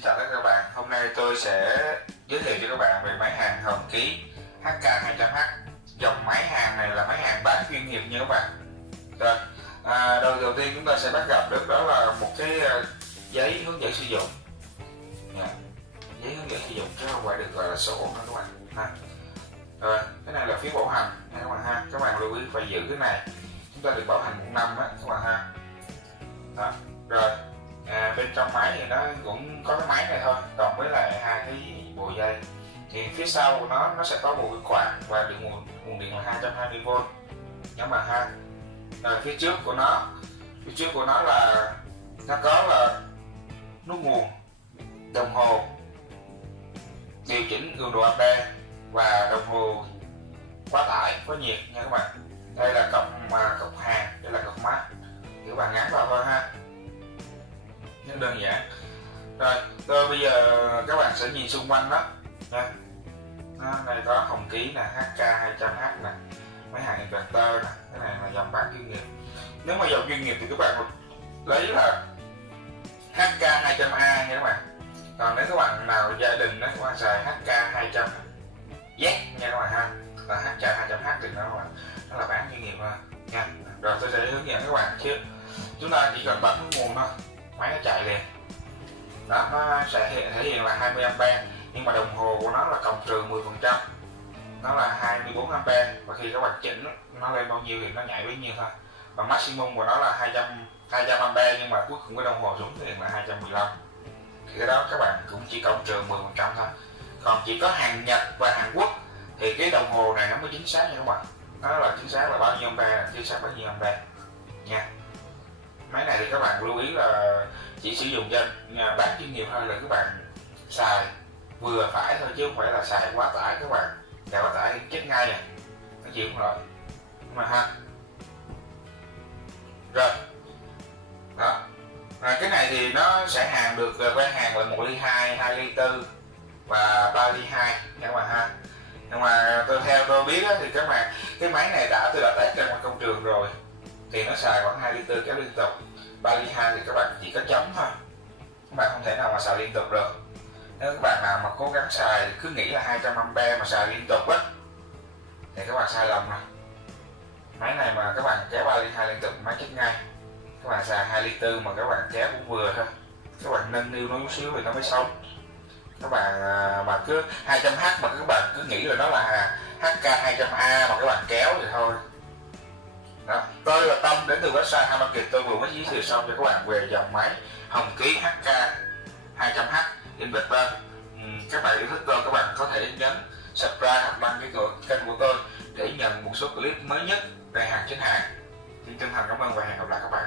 Xin chào tất cả các bạn. Hôm nay tôi sẽ giới thiệu cho các bạn về máy hàng Hồng Ký HK200H. Dòng máy hàng này là máy hàng bán chuyên nghiệp nha các bạn. Rồi, đầu tiên chúng ta sẽ bắt gặp được đó là một cái giấy hướng dẫn sử dụng. Giấy hướng dẫn sử dụng chứ không phải được gọi là sổ nữa các bạn. Rồi, cái này là phiếu bảo hành nha các bạn ha. Các bạn lưu ý phải giữ cái này. Chúng ta được bảo hành 1 năm á các bạn ha. Đó. Rồi. Bên trong máy thì nó cũng có cái máy này thôi, cộng với lại hai cái bộ dây. Thì phía sau của nó sẽ có một cái quạt và nguồn điện là 220V nhớ mà ha. Rồi phía trước của nó là nó có là nút nguồn, đồng hồ điều chỉnh cường độ ampe và đồng hồ quá tải có nhiệt nha các bạn. Đây là cọc hàng, đây là cọc mát thì các bạn gắn vào thôi ha, rất đơn giản. Rồi bây giờ các bạn sẽ nhìn xung quanh đó nha. Đây có Hồng Ký nè, HK200H nè, máy hàng inverter nè, cái này là dòng bán chuyên nghiệp. Nếu mà dòng chuyên nghiệp thì các bạn lấy là HK200A nha các bạn. Còn nếu các bạn nào gia đình đó các bạn xài HK200Z nha các bạn ha, là HK200H thì nó là bán chuyên nghiệp thôi nha. Rồi tôi sẽ hướng dẫn các bạn chứ. Chúng ta chỉ cần bật nút nguồn thôi, máy nó chạy liền. Đó, nó sẽ thể hiện là 20A, nhưng mà đồng hồ của nó là cộng trừ 10%, nó là 24A. Và khi các bạn chỉnh nó lên bao nhiêu thì nó nhảy bấy nhiêu thôi. Và maximum của nó là 200A, nhưng mà cuối cùng cái đồng hồ xuống thì là 215. Thì cái đó các bạn cũng chỉ cộng trừ 10% thôi. Còn chỉ có hàng Nhật và Hàn Quốc thì cái đồng hồ này nó mới chính xác nha các bạn. Nó là chính xác là bao nhiêu ampe, chính xác bao nhiêu ampe nha. Máy này thì các bạn lưu ý là chỉ sử dụng cho bán chuyên nghiệp thôi, là các bạn xài vừa phải thôi chứ không phải là xài quá tải các bạn. Xài quá tải thì chết ngay nè, nó chịu không nổi mà ha. Rồi đó, cái này thì nó sẽ hàng được với hàng là 1 ly 2, 2 ly 4 và 3 ly 2 nha các bạn ha. Nhưng mà theo tôi biết thì các bạn, cái máy này tôi đã test trên ngoài công trường rồi thì nó xài khoảng 2 ly 4 kéo liên tục. 3 ly 2 thì các bạn chỉ có chấm thôi, các bạn không thể nào mà xài liên tục được. Nếu các bạn nào mà cố gắng xài cứ nghĩ là 200A mà xài liên tục á thì các bạn sai lầm rồi. Máy này mà các bạn kéo 3 ly 2 liên tục máy chết ngay. Các bạn xài 2 ly 4 mà các bạn kéo cũng vừa thôi, các bạn nâng niu nó chút xíu thì nó mới sống. Các bạn mà cứ 200H mà các bạn cứ nghĩ là nó là HK200A mà các bạn kéo thì thôi. Đó. Tôi là Tâm đến từ website HaMarket. Tôi vừa mới giới thiệu xong cho các bạn về dòng máy Hồng Ký HK200H inverter. Các bạn yêu thích tôi, các bạn có thể nhấn subscribe hoặc đăng ký kênh của tôi để nhận một số clip mới nhất về hàng chính hãng. Xin chân thành cảm ơn và hẹn gặp lại các bạn.